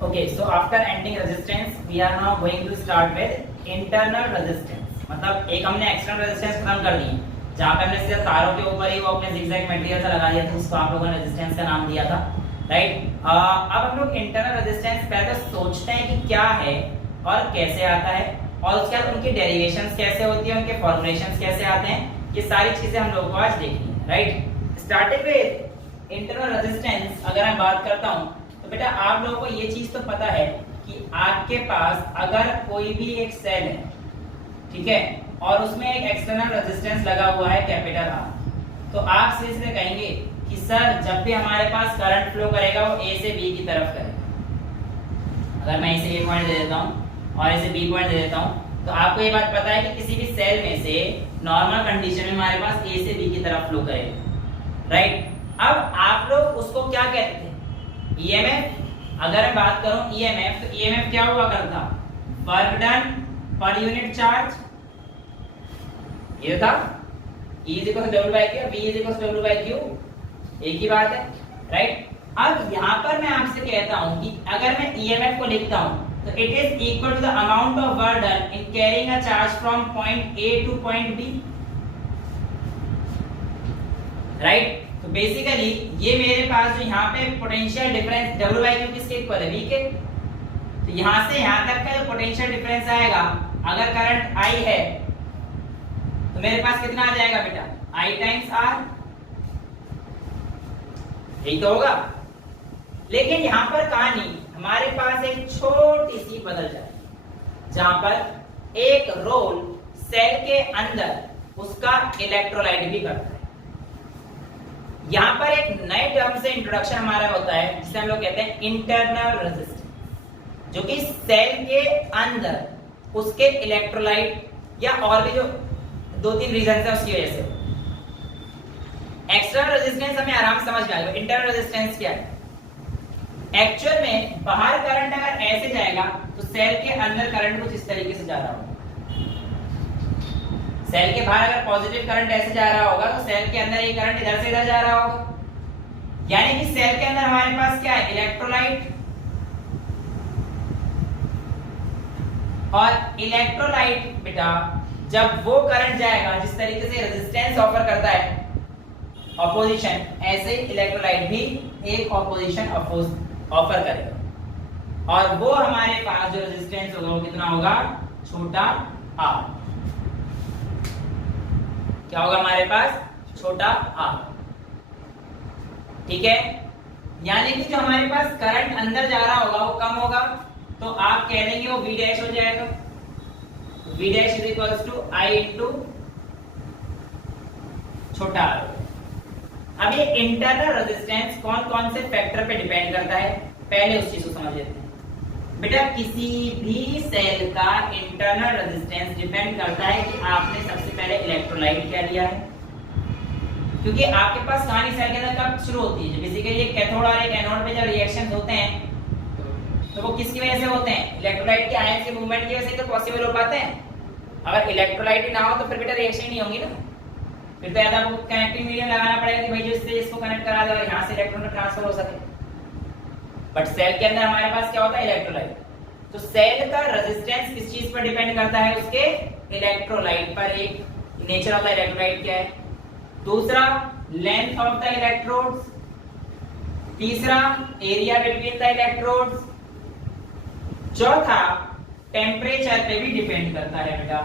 Okay, so after ending resistance, we are now going to start with internal resistance. मतलब एक हमने external resistance खत्म कर दी, जहाँ पे हमने सिर्फ तारों के ऊपर ही वो अपने zigzag material से लगा दिया था, उसको आप लोगों ने resistance का नाम दिया था, right? अब हम लोग internal resistance पहले तो सोचते हैं कि क्या है और कैसे आता है, और उसके बाद उनकी derivations कैसे होती है, उनके formulations कैसे आते हैं, ये सारी चीजें हम लोगों को आज देखनी है, right? Starting with internal resistance अगर मैं बात करता हूँ तो बेटा आप लोगों को ये चीज तो पता है कि आपके पास अगर कोई भी एक सेल है, ठीक है, और उसमें एक एक्सटर्नल रेजिस्टेंस लगा हुआ है कैपिटल R, तो आप सीधे कहेंगे कि सर जब भी हमारे पास करंट फ्लो करेगा वो A से B की तरफ करेगा। अगर मैं इसे A पॉइंट दे देता हूँ और इसे B पॉइंट दे देता हूँ तो आपको ये बात पता है कि किसी भी सेल में से नॉर्मल कंडीशन में हमारे पास A से B की तरफ फ्लो करेगा, राइट? अब आप लोग उसको क्या कहते थे? EMF। अगर मैं बात करूं EMF, तो EMF क्या हुआ करता? Work done per unit charge, ये था E = W/Q, V = W/Q, एक ही बात है, राइट? अब यहां पर मैं आपसे कहता हूं कि अगर मैं EMF को लिखता हूं तो it is equal to the amount of work done in carrying a charge from point A to point B, right? तो बेसिकली ये मेरे पास जो यहाँ पे पोटेंशियल डिफरेंस W/Q किसके इक्वल है? V के। तो यहाँ से यहाँ तक का जो पोटेंशियल डिफरेंस आएगा, अगर करंट I है तो मेरे पास कितना आ जाएगा बेटा? I टाइम्स R, यही तो होगा। लेकिन यहाँ पर कहानी हमारे पास एक छोटी सी बदल जाए, जहां पर एक रोल सेल के अंदर उसका इलेक्ट्रोलाइट भी करता है। यहाँ पर एक नए टर्म से इंट्रोडक्शन हमारा होता है जिसे हम लोग कहते हैं इंटरनल रेजिस्टेंस, जो कि सेल के अंदर उसके इलेक्ट्रोलाइट या और भी जो 2-3 रीजन है उसकी वजह से। एक्सटर्नल रेजिस्टेंस हमें आराम समझ में आएगा। इंटरनल रेजिस्टेंस क्या है? एक्चुअल में बाहर करंट अगर ऐसे जाएगा तो सेल के अंदर करंट कुछ इस तरीके से जा रहा होगा। सेल के बाहर अगर पॉजिटिव करंट ऐसे जा रहा होगा तो सेल के अंदर ये करंट इधर से इधर जा रहा होगा, यानी कि सेल के अंदर हमारे पास क्या है? इलेक्ट्रोलाइट, और इलेक्ट्रोलाइट बेटा जब वो करंट जाएगा जिस तरीके से रेजिस्टेंस ऑफर करता है ऑपोजिशन, ऐसे ही इलेक्ट्रोलाइट भी एक ऑपोजिशन ऑफर करेगा, और वो हमारे पास जो रेजिस्टेंस होगा वो कितना होगा? छोटा r। क्या होगा हमारे पास? छोटा r, ठीक है? यानी कि जो हमारे पास करंट अंदर जा रहा होगा वो कम होगा, तो आप कह देंगे वो V डैश हो जाएगा। V डैश = I × छोटा r। अब ये इंटरनल रेजिस्टेंस कौन कौन से फैक्टर पे डिपेंड करता है, पहले उस चीज को समझ लेते हैं। बेटा किसी भी सेल का इंटरनल रेजिस्टेंस डिपेंड करता है कि आपने सबसे पहले इलेक्ट्रोलाइट क्या लिया है, क्योंकि आपके पास कहानी सेल के अंदर कब शुरू होती है? बेसिकली एक कैथोड और एक एनोड पे जब रिएक्शंस होते हैं तो वो किसकी वजह से होते हैं? इलेक्ट्रोलाइट के आयंस के मूवमेंट की वजह से तो पॉसिबल हो पाते हैं। अगर इलेक्ट्रोलाइट ही ना हो तो फिर बेटा रिएक्शन ही नहीं होगी ना, फिर तो आपको कनेक्टिंग मीडियम लगाना पड़ेगा कि भाई जो इससे इसको कनेक्ट करा दे और यहाँ से इलेक्ट्रॉन ट्रांसफर हो सके। बट सेल के अंदर हमारे पास क्या होता है? इलेक्ट्रोलाइट। तो सेल का रेजिस्टेंस किस चीज पर डिपेंड करता है? उसके इलेक्ट्रोलाइट पर। एक नेचर ऑफ द इलेक्ट्रोलाइट क्या है, दूसरा लेंथ ऑफ द इलेक्ट्रोड्स, तीसरा एरिया बिटवीन द इलेक्ट्रोड्स, चौथा टेम्परेचर पे भी डिपेंड करता है बेटा।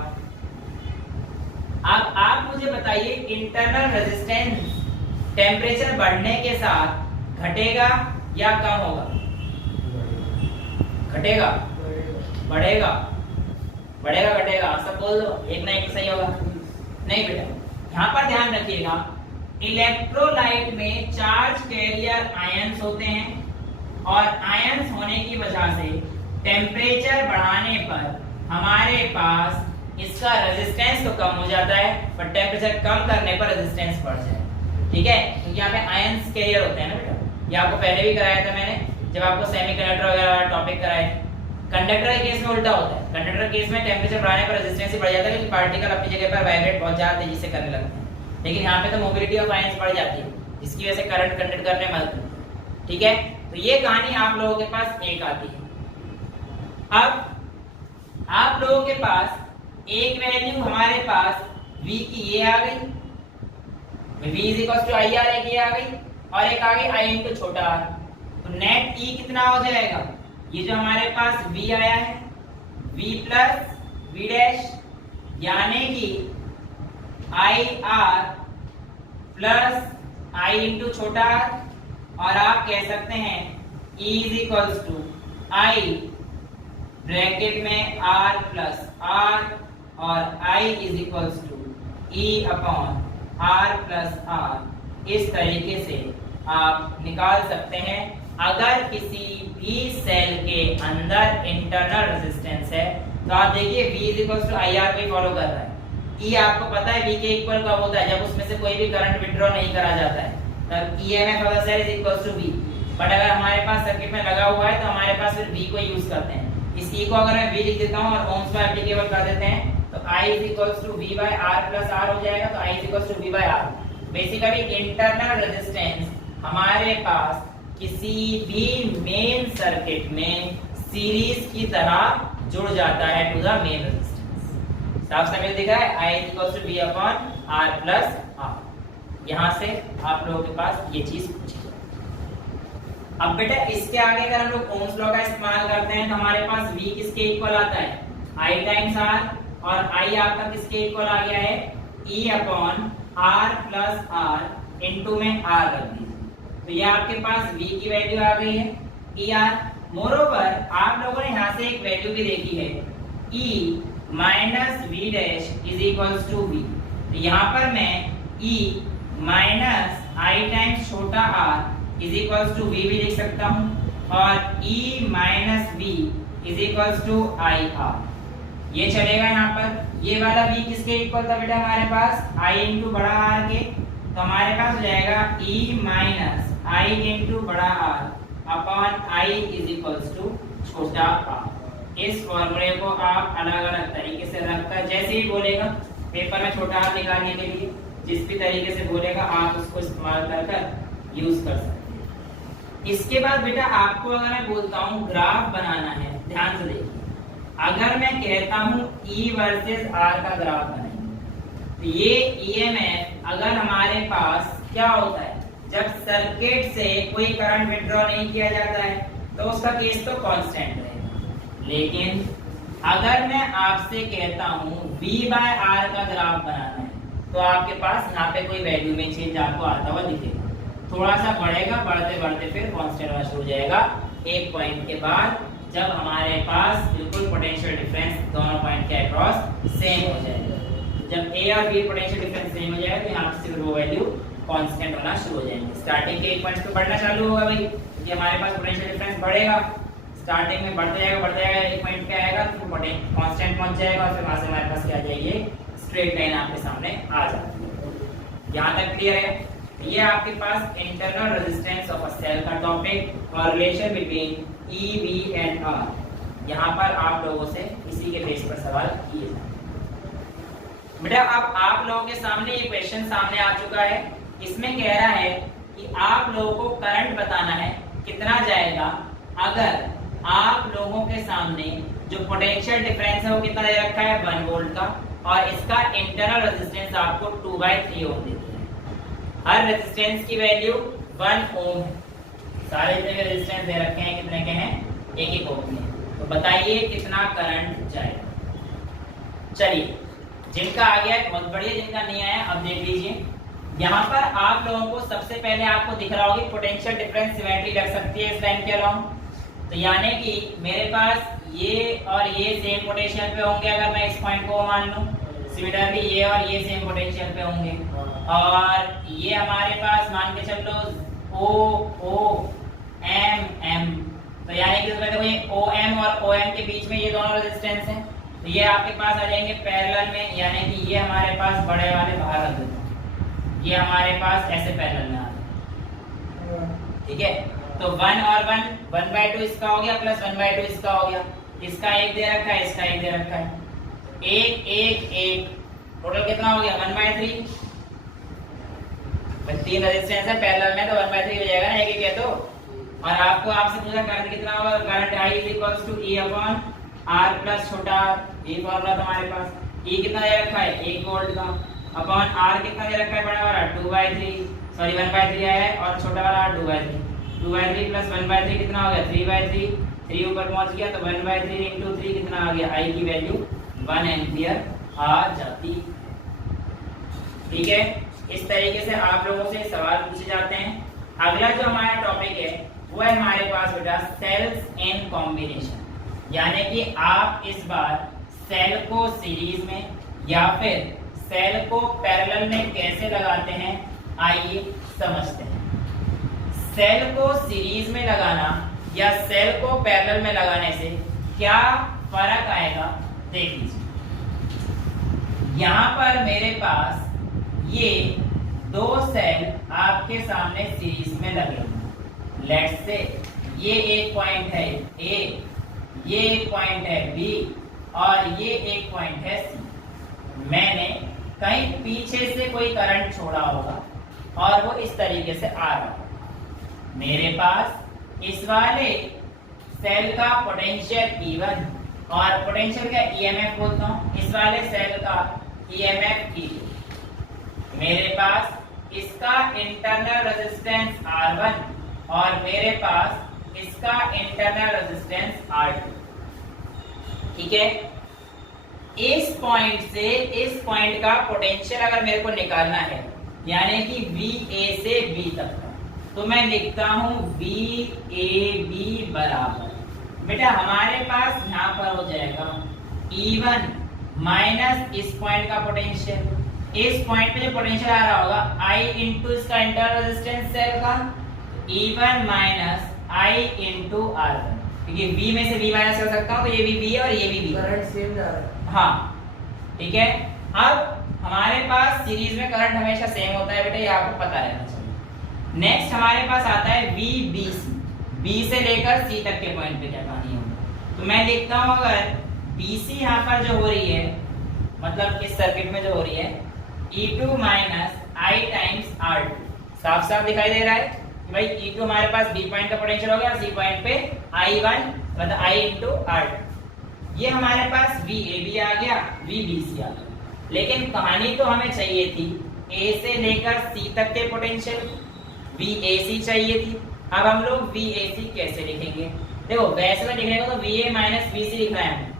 अब आप मुझे बताइए इंटरनल रेजिस्टेंस टेम्परेचर बढ़ने के साथ घटेगा या कम होगा? घटेगा, बढ़ेगा, बढ़ेगा, घटेगा? सब बोल दो, एक ना एक सही होगा। नहीं बेटा, यहाँ पर ध्यान रखिएगा, इलेक्ट्रोलाइट में चार्ज कैरियर आयंस होते हैं, और आयंस होने की वजह से टेम्परेचर बढ़ाने पर हमारे पास इसका रेजिस्टेंस तो कम हो जाता है, पर टेम्परेचर कम करने पर रेजिस्टेंस बढ़ जाए, ठीक है? क्योंकि यहाँ पे आयंस कैरियर होते हैं ना बेटा, ये आपको पहले भी कराया था मैंने जब आपको सेमीकंडक्टर वगैरह टॉपिक कराए। कंडक्टर के केस में उल्टा होता है, कंडक्टर के केस में टेम्परेचर बढ़ाने पर रेजिस्टेंस ही बढ़ जाता है, क्योंकि पार्टिकल अपनी जगह पर वाइब्रेट बहुत ज्यादा तेजी से करने लगते हैं। लेकिन यहाँ पे तो मोबिलिटी ऑफ आयंस बढ़ जाती है, जिसकी वजह से करंट कंडक्ट करने में मदद करती है, ठीक है? तो ये कहानी आप लोगों के पास एक आती है। अब आप लोगों के पास एक वैल्यू हमारे पास v की ये आ गई, v is equal to I R, एक ये आ गई और एक आ गई i इंटू छोटा r। तो नेट e कितना हो जाएगा, ये जो हमारे पास v आया है v प्लस v डैश, यानी कि I R plus i into छोटा r, और आप कह सकते हैं e is equal to i bracket में r प्लस r और i is equal to e upon r plus r। इस तरीके से आप निकाल सकते हैं। अगर किसी भी सेल के अंदर इंटरनल रेजिस्टेंस है तो आप देखिए v is equal to I R को फॉलो कर रहा है। E आपको पता है v के इक्वल कब होता है, जब उसमें से कोई भी करंट विथड्रॉ नहीं करा जाता है, तब EMF of the cell is equal to v। But अगर हमारे पास सर्किट में लगा हुआ है तो हमारे पास फिर v को यूज करते हैं। इस E को अगर मैं v लिख देता हूं और ओम्स में एप्लीकेबल कर देते हैं तो I is equal to v by r plus r हो जाएगा। तो I is equal to v by r। Basically internal resistance हमारे पास किसी भी मेन सर्किट में सीरीज की तरह जुड़ जाता है टू द मेन रेजिस्टेंस। साफ समझ दिख रहा है, I is equal to v upon r plus r। यहां से आप लोगों के पास ये चीज पूछी जाए। अब बेटा इसके आगे अगर हम लोग ओम्स लॉ का इस्तेमाल करते हैं तो हमारे पास v किसके इक्वल आता है, I टाइम्स r, और I आपका किसके इक्वल आ गया है, E upon r plus r into में r रख दीजिए। तो ये आपके पास v की वैल्यू आ गई है E r। मोरोवर आप लोगों ने यहाँ से एक वैल्यू भी देखी है E minus v dash is equal to v। तो यहाँ पर मैं E माइनस I टाइम्स छोटा r is equal to v भी लिख सकता हूँ और E minus v is equal to I R. ये चलेगा यहाँ पर। ये वाला v किसके इक्वल था बेटा, हमारे पास I इंटू बड़ा R के। तो हमारे पास हो जाएगा E माइनस I इंटू बड़ा R upon I is equal to छोटा r। इस फॉर्मूले को आप अलग अलग तरीके से रखकर जैसे ही बोलेगा पेपर में छोटा r निकालने के लिए जिस भी तरीके से बोलेगा आप उसको इस्तेमाल कर यूज कर सकते हैं। इसके बाद बेटा आपको अगर मैं बोलता हूँ ग्राफ बनाना है, ध्यान से देखिए। अगर मैं कहता हूँ E वर्सेस R का ग्राफ बनाइए तो ये EMF अगर हमारे पास क्या होता है, जब सर्किट से कोई करंट विथड्रॉ नहीं किया जाता है तो उसका केस तो कांस्टेंट रहेगा। लेकिन अगर मैं आपसे कहता हूँ V बाय R का ग्राफ बनाना है तो आपके पास यहाँ पे कोई वैल्यू में चेंज आपको आता हुआ दिखेगा। थोड़ा सा बढ़ेगा, बढ़ते बढ़ते फिर कांस्टेंट होना शुरू हो जाएगा। एक पॉइंट के बाद जब हमारे पास बिल्कुल पोटेंशियल डिफरेंस दोनों पॉइंट के अक्रॉस सेम हो जाएगा। जब A और B पोटेंशियल डिफरेंस सेम हो जाएगा तो यहाँ से वो वैल्यू कांस्टेंट होना शुरू हो जाएंगे। स्टार्टिंग के एक पॉइंट पे बढ़ना चालू होगा भाई, क्योंकि हमारे पास पोटेंशियल डिफरेंस बढ़ेगा, स्टार्टिंग में बढ़ते जाएगा, एक पॉइंट पे आएगा तो कांस्टेंट पहुंच जाएगा और फिर वहां से हमारे पास क्या आ जाएगी, स्ट्रेट लाइन आपके सामने आ जाती है। यहाँ तक क्लियर है? ये आपके पास internal resistance of a cell का टॉपिक और relation between E, V and R। यहाँ पर आप लोगों से इसी के बेस पर सवाल किए जाते। बेटा अब आप लोगों के सामने ये क्वेश्चन सामने आ चुका है। इसमें कह रहा है कि आप लोगों को करंट बताना है कितना जाएगा अगर आप लोगों के सामने जो पोटेंशियल डिफरेंस है वो कितना दे रखा है, 1 वोल्ट का, और इसका इंटरनल रेजिस्टेंस आपको 2/3 ओम देती है। हर रेजिस्टेंस की वैल्यू 1 ओम है। सारे जितने रेजिस्टेंस दे रखे हैं कितने के हैं, 1-1 ओम के। तो बताइए कितना करंट जाएगा। चलिए जिनका आ गया है बहुत बढ़िया, जिनका नहीं आया अब देख लीजिए। यहाँ पर आप लोगों को सबसे पहले आपको दिख रहा होगी पोटेंशियल डिफरेंस सिमेट्री लग सकती है इस लाइन के अलाउंग। तो यानी कि मेरे पास ये और ये सेम पोटेंशियल पे होंगे अगर मैं इस पॉइंट को मान लूं। सिमिलरली ये और ये सेम पोटेंशियल पे होंगे और ये हमारे पास मान के चल लो O M M। तो यानी कि देखो ये OM और OM के बीच में ये दोनों रेजिस्टेंस हैं, तो ये आपके पास आ जाएंगे पैरेलल में, यानी कि ये हमारे पास बड़े वाले बाहर रख देते हैं, ये हमारे पास ऐसे पैरेलल में आ जाए। ठीक है, तो 1 और 1/2 इसका हो गया प्लस 1/2 इसका हो गया। इसका 1 दे रखा है, इसका 1 दे रखा है, 1 1 1 टोटल कितना हो गया 1/3। 3 रेजिस्टेंस है पैरेलल में तो 1/3 हो जाएगा ना, एक है तो और आपको आपसे पूछा करंट कितना होगा, current I is equals to E upon R plus छोटा r, ये फॉर्मूला तुम्हारे पास। E कितना दे रखा है 1 वोल्ट का, अपॉन R कितना दे रखा है बड़ा वाला 2/3, सॉरी 1/3 आया है, और छोटा वाला 2/3, 2/3 प्लस 1/3 कितना हो गया 3/3, 3 ऊपर पहुंच गया तो 1/3 into 3 कितना आ गया, I की वैल्यू 1 एम्पियर आ जाती। ठीक है, इस तरीके से आप लोगों से सवाल पूछे जाते हैं। अगला जो हमारा टॉपिक है वो है हमारे पास बेटा सेल्स इन कॉम्बिनेशन, यानी कि आप इस बार सेल को सीरीज में या फिर सेल को पैरेलल में कैसे लगाते हैं, आइए समझते हैं। सेल को सीरीज में लगाना या सेल को पैरेलल में लगाने से क्या फर्क आएगा, देख लीजिए। यहाँ पर मेरे पास ये 2 सेल आपके सामने सीरीज में लगे हुए, लेट्स से ये एक पॉइंट है A, ये एक पॉइंट है B और ये एक पॉइंट है C। मैंने कहीं पीछे से कोई करंट छोड़ा होगा और वो इस तरीके से आ रहा होगा। मेरे पास इस वाले सेल का पोटेंशियल E1 और पोटेंशियल का EMF बोलता हूं, इस वाले सेल का EMF E2। मेरे पास इसका इंटरनल रेजिस्टेंस R1 और मेरे पास इसका इंटरनल रेजिस्टेंस R2। ठीक है, इस पॉइंट से इस पॉइंट का पोटेंशियल अगर मेरे को निकालना है, यानी कि VA से B तक का, तो मैं लिखता हूं VAB बराबर, बेटा हमारे पास यहाँ पर हो जाएगा E1 माइनस इस पॉइंट का पोटेंशियल, इस पॉइंट पे जो पोटेंशियल आ रहा होगा I इंटू इसका इंटरनल रेजिस्टेंस सेल का, E1 minus I into R1, क्योंकि V में से V माइनस कर सकता हूँ तो ये भी V है और ये भी V, करंट सेम जा रहा है। हाँ ठीक है। अब हमारे पास सीरीज में करंट हमेशा सेम होता है बेटा, ये आपको पता रहना चाहिए। नेक्स्ट हमारे पास आता है VBC, B से लेकर C तक के पॉइंट पे क्या कहानी होगी, तो मैं लिखता हूँ अगर BC यहाँ पर जो हो रही है, मतलब इस सर्किट में जो हो रही है E2 minus I times R2, साफ साफ दिखाई दे रहा है कि भाई E2 हमारे पास B पॉइंट का पोटेंशियल हो गया, C पॉइंट पे I1 मतलब I इंटू R2। ये हमारे पास VAB आ गया, VBC आ गया, लेकिन कहानी तो हमें चाहिए थी A से लेकर C तक के पोटेंशियल, VAC चाहिए थी। अब हम लोग VAC कैसे लिखेंगे, देखो वैसे में लिखने को तो VA माइनस VC लिख रहे हैं,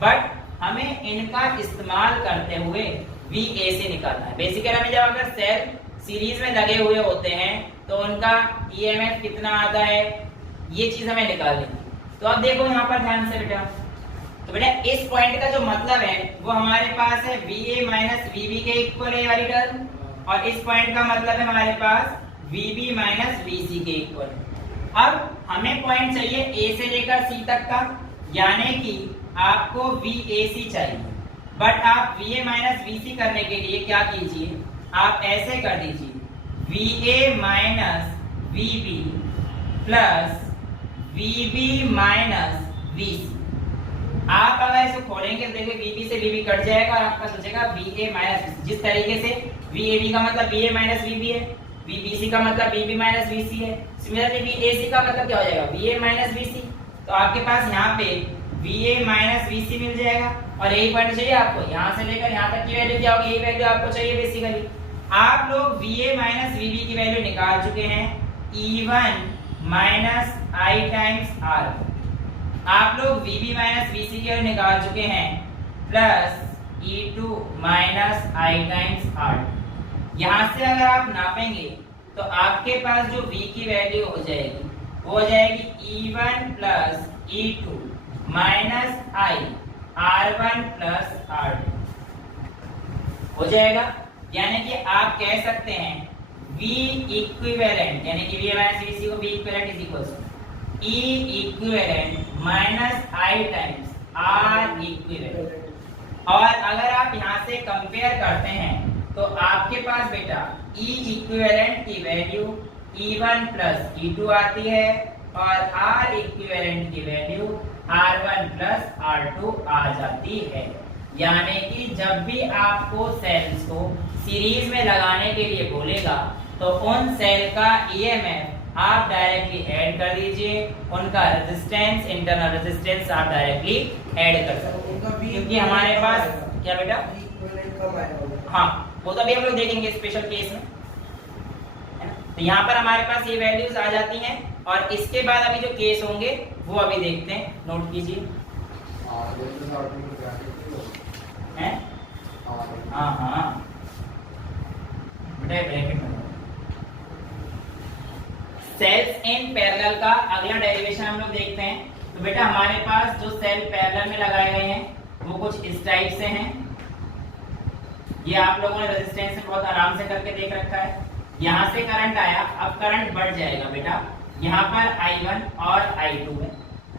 बट हमें इनका इस्तेमाल करते हुए VAC निकालना है। बेसिकली हमें जब अगर सेल सीरीज में लगे हुए होते हैं तो उनका EMF कितना आता है, ये चीज हमें निकालनी है। तो अब देखो यहाँ पर ध्यान से बेटा, तो बेटा इस पॉइंट का जो मतलब है वो हमारे पास है VA माइनस VB के इक्वल है वाली टर्म, और इस पॉइंट का मतलब है हमारे पास VB माइनस VC के इक्वल। अब हमें पॉइंट चाहिए A से लेकर C तक का, यानी कि आपको VAC चाहिए, बट आप VA माइनस VC करने के लिए क्या कीजिए, आप ऐसे कर दीजिए VA minus VB plus VB minus VC। आप अगर इसे खोलेंगे तो देखिए VB से VB कट जाएगा और आपका सोचेगा VA माइनस VC। जिस तरीके से VAB का मतलब VA माइनस VB है, VBC का मतलब VB माइनस VC है, सिमिलरली VAC का मतलब क्या हो जाएगा VA माइनस VC। तो आपके पास यहाँ पे VA माइनस VC मिल जाएगा, और यही पॉइंट चाहिए आपको, यहाँ से लेकर यहाँ तक की वैल्यू क्या होगी, यही वैल्यू आपको चाहिए बेसिकली। आप लोग VA माइनस VB की वैल्यू निकाल चुके हैं, E1 minus I times R, आप लोग VB माइनस VC की वैल्यू निकाल चुके हैं, plus E2 minus I times R। यहाँ से अगर आप नापेंगे तो आपके पास जो V की वैल्यू हो जाएगी वो हो जाएगी E1 plus E2 minus I R1 plus R2 हो जाएगा। यानी कि आप कह सकते हैं V इक्विवेलेंट, यानी कि V माइनस VC को V equivalent is equal to E equivalent minus I times R equivalent. और अगर आप यहाँ से कंपेयर करते हैं तो आपके पास बेटा E इक्विवेलेंट की वैल्यू E1 प्लस E2 आती है, और R इक्विवेलेंट की वैल्यू R1 प्लस R2 आ जाती है। यानी कि जब भी आपको सेल्स को सीरीज में लगाने के लिए बोलेगा तो उन सेल का EMF आप डायरेक्टली ऐड कर दीजिए उनका रेजिस्टेंस, इंटरनल रेजिस्टेंस आप डायरेक्टली ऐड कर सकते हैं, क्योंकि हमारे पास क्या बेटा, हाँ वो तो अभी हम लोग देखेंगे स्पेशल केस में, है ना। तो यहाँ पर हमारे पास ये वैल्यूज आ जाती हैं और इसके बाद अभी जो केस होंगे वो अभी देखते हैं, नोट कीजिए। हाँ हाँ बेटा ब्रैकेट में सेल्स इन पैरेलल का अगला डेरिवेशन हम लोग देखते हैं। तो बेटा हमारे पास जो सेल पैरेलल में लगाए गए हैं वो कुछ इस टाइप से हैं। ये आप लोगों ने रेजिस्टेंस में बहुत आराम से करके देख रखा है। यहाँ से करंट आया, अब करंट बढ़ जाएगा बेटा, यहाँ पर I1 और I2 है।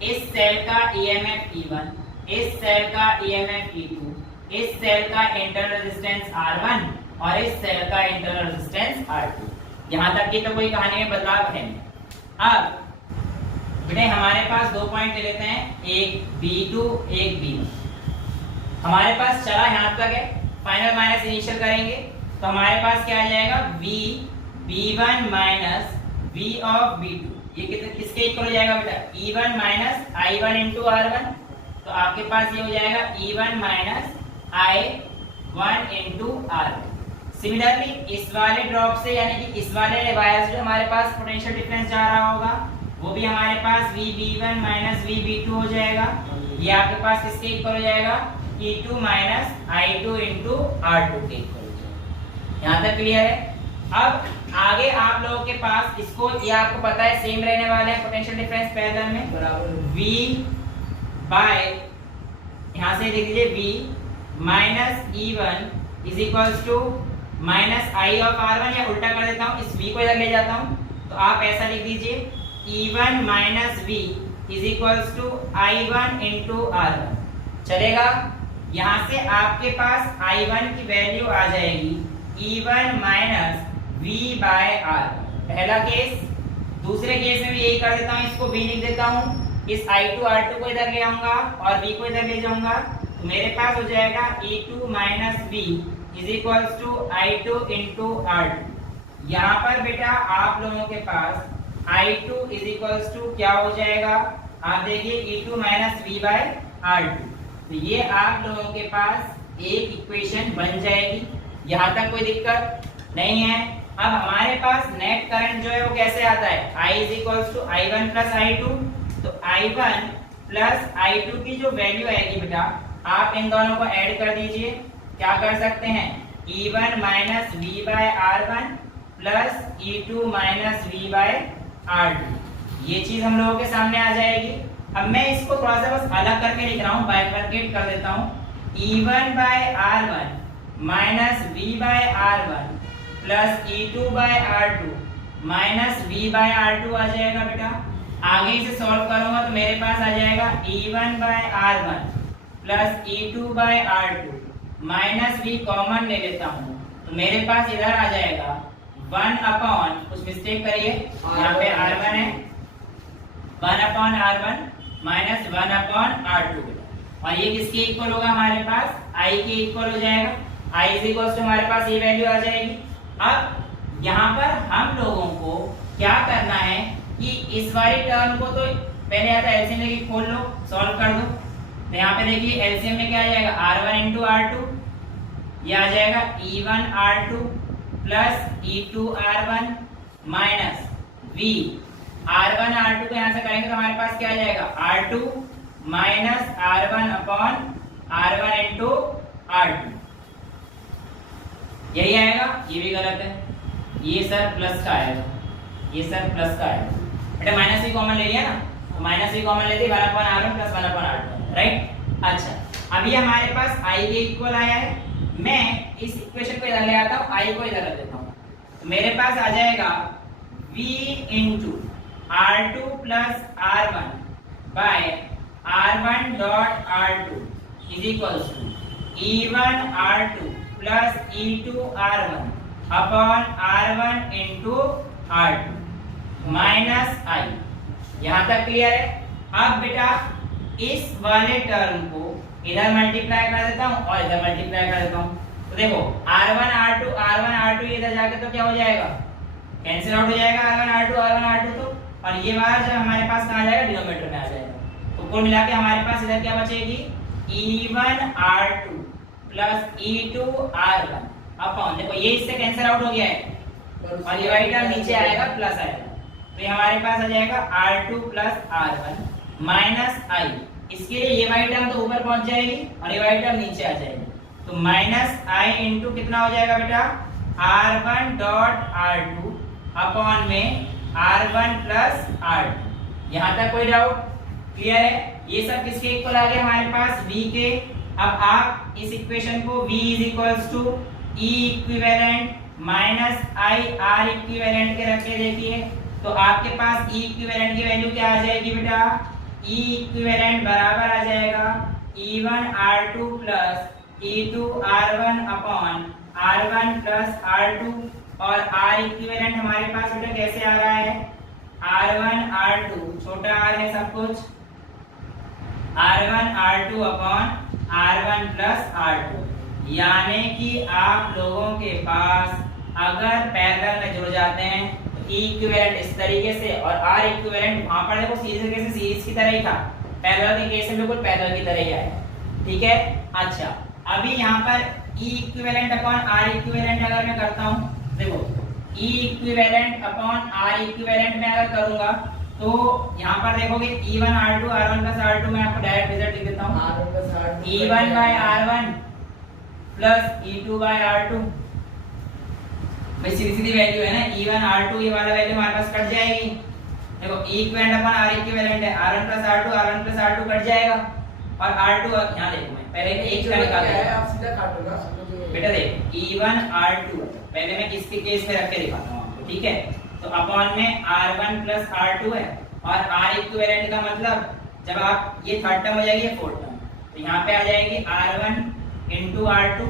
इस सेल का EMF E1, इस सेल का EMF E2, इस सेल का इंटरनल रेजिस्टेंस R1 और इस सेल का इंटरनल रेजिस्टेंस R2। यहाँ तक की तो कोई कहानी में बदलाव है नहीं। अब बेटे हमारे पास दो पॉइंट ले लेते हैं, एक B2 एक B1। हमारे पास चला यहाँ तक है, फाइनल माइनस इनिशियल करेंगे तो हमारे पास क्या आ जाएगा, V B1 minus V of B2। ये किसके इक्वल हो जाएगा बेटा, E1 minus I1 into R1। तो आपके पास ये हो जाएगा E1 minus I1 into R1। Similarly इस वाले ड्रॉप से यानी कि इस वाले वायर से जो हमारे पास पोटेंशियल डिफरेंस जा रहा होगा वो भी हमारे पास VB1 माइनस VB2 हो जाएगा। ये आपके पास किसके इक्वल हो जाएगा, E2 minus I2 into R2 के इक्वल हो जाएगा। यहाँ तक क्लियर है। अब आगे आप लोगों के पास इसको, ये आपको पता है सेम रहने वाले हैं पोटेंशियल डिफरेंस पैरेलल में, V बाय यहाँ से लिख दीजिए V minus E1 is equals to minus I of R1, या उल्टा कर देता हूँ, इस V को इधर ले जाता हूँ तो आप ऐसा लिख दीजिए E1 minus V is equals to I1 into R1। चलेगा। यहाँ से आपके पास I1 की वैल्यू आ जाएगी E1 minus V by R1, पहला केस। दूसरे केस में भी यही कर देता हूँ, इसको V लिख देता हूँ, इस I2 R2 को इधर ले आऊंगा और V को इधर ले जाऊंगा तो मेरे पास हो जाएगा E2 minus V is equals to I2 into R2। यहाँ पर बेटा आप लोगों के पास I2 इज इक्वल्स टू क्या हो जाएगा, आप देखिए E2 minus V by R2। तो ये आप लोगों के पास एक इक्वेशन बन जाएगी। यहाँ तक कोई दिक्कत नहीं है। अब हमारे पास नेट करंट जो है वो कैसे आता है, I is equals to I1 plus I2। तो I1 प्लस I2 की जो वैल्यू आएगी बेटा, आप इन दोनों को ऐड कर दीजिए। क्या कर सकते हैं, E1 minus V by R1 plus E2 minus V by R2। ये चीज हम लोगों के सामने आ जाएगी। अब मैं इसको थोड़ा सा बस अलग करके लिख रहा हूँ, बाइफरकेट कर देता हूँ। E1 by R1 minus V by R1 plus E2 by R2 minus V by R2 आ जाएगा बेटा। आगे इसे सॉल्व करूंगा तो मेरे पास आ जाएगा E1 by R1 plus E2 by R2 minus V common ले लेता हूँ तो मेरे पास इधर आ जाएगा 1 अपॉन, कुछ मिस्टेक करिए यहाँ पे R1 है, 1 upon R1 minus 1 upon R2। और ये किसके इक्वल होगा, हमारे पास I के इक्वल हो जाएगा। I इज इक्वल टू हमारे पास ये वैल्यू आ जाएगी। अब यहाँ पर हम लोगों को क्या करना है कि इस वाली टर्म को तो पहले आता है एलसीएम लेके खोल लो, सॉल्व कर दो। तो यहाँ पे देखिए एलसीएम में क्या आ जाएगा, R1 इंटू R2, ये आ जाएगा E1 R2 plus E2 R1 minus V R1 R2 को यहाँ से करेंगे तो हमारे पास क्या आ जाएगा, R2 minus R1 upon R1 into R2, यही आएगा। ये भी गलत है, ये सर प्लस का आएगा, ये सर प्लस का आएगा बेटा। माइनस भी कॉमन ले लिया ना, तो माइनस भी कॉमन लेते 1 upon R1 plus 1 upon R2, right. अच्छा अभी हमारे पास I के इक्वल आया है, मैं इस इक्वेशन को इधर ले आता हूँ, I को इधर रख देता हूँ तो मेरे पास आ जाएगा V into R2 plus R1 by R1 dot R2 is equals to E1 R2 plus E2 R1 upon R1 into R2 minus I। यहाँ तक क्लियर है। अब बेटा इस वाले टर्म को इधर मल्टीप्लाई कर देता हूँ और इधर मल्टीप्लाई कर देता हूँ तो देखो R1 R2 इधर जाके तो क्या हो जाएगा, कैंसिल आउट हो जाएगा R1 R2 तो, और ये बार जब हमारे पास कहाँ जाएगा, डिनोमिनेटर में आ जाएगा। तो कुल मिला के हमारे पास इधर क्या बचेगी, E1 R2 plus E2 R1 upon, देखो ये इससे कैंसिल आउट हो गया है और ये वाली टर्म नीचे आएगा प्लस आएगा, तो ये हमारे पास आ जाएगा R2 plus R1 minus I। इसके लिए ये वाली टर्म तो ऊपर पहुंच जाएगी और ये वाली टर्म नीचे आ जाएगी, तो माइनस I इंटू कितना हो जाएगा बेटा, R1 डॉट R2 अपॉन में R1 प्लस R2। यहाँ तक कोई डाउट, क्लियर है? ये सब किसके इक्वल आ गया हमारे पास, V के। अब आप इस इक्वेशन को V is equals to E equivalent minus I R equivalent के रख के देखिए, तो आपके पास E इक्विवेलेंट की वैल्यू क्या आ जाएगी बेटा, E इक्विवेलेंट बराबर आ जाएगा E1 R2 plus E2 R1 upon R1 plus R2, और R इक्विवेलेंट हमारे पास बेटा कैसे आ रहा है, R1 R2 छोटा r है सब कुछ, R1 R2 upon R1 plus R2, यानी कि आप लोगों के पास अगर पैरेलल में जुड़ जाते हैं तो E इक्विवेलेंट इस तरीके से और R इक्विवेलेंट वहां पर देखो सीरीज की तरह ही था, पैरेलल के केस में बिल्कुल पैरेलल की तरह ही आया, ठीक है। अच्छा, अभी यहाँ पर E equivalent upon R equivalent अगर मैं करता हूँ, देखो E equivalent upon R equivalent में अगर करूंगा तो यहाँ पर देखोगे E1 R2 R1 plus R2, मैं आपको डायरेक्ट रिजल्ट लिख देता हूँ, E1 by R1 plus E2 by R2, भाई सीधी सीधी वैल्यू है ना, E1 R2 ये वाला वैल्यू हमारे पास कट जाएगी, देखो E equivalent upon R equivalent है, R1 plus R2 R1 plus R2 cut जाएगा, और R2 यहाँ देखो मैं पहले एक का निकाल है, आप सीधा काटोगा बेटा, देख E1 R2 पहले मैं किसके केस में रख के दिखाता हूँ आपको, ठीक है। तो अपॉन में R1 प्लस R2 है, और R इक्विवेलेंट का मतलब जब आप ये थर्ड टर्म हो जाएगी, फोर्थ टर्म, तो यहाँ पे आ जाएगी R1 इंटू R2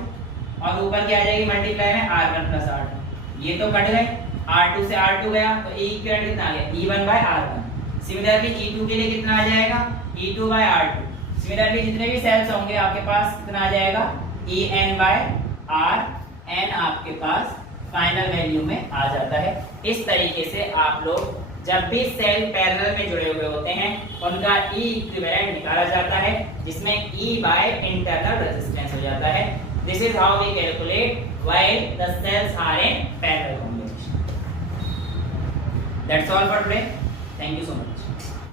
और ऊपर क्या आ जाएगी मल्टीप्लाई में R1 प्लस R2, ये तो कट गए, R2 से R2 गया तो E इक्विवेलेंट कितना आ गया, E1 by R1। Similarly E2 के लिए कितना आ जाएगा, E2 बाय R2। सिमिलरली जितने भी सेल्स होंगे आपके पास कितना आ जाएगा, En बाय R, n आपके पास फाइनल वैल्यू में आ जाता है। इस तरीके से आप लोग जब भी सेल पैरेलल में जुड़े हुए होते हैं उनका E इक्विवेलेंट निकाला जाता है, जिसमें E बाय इंटरनल रेजिस्टेंस हो जाता है। This is how we calculate while the cells are in parallel combination. That's all for today, thank you so much.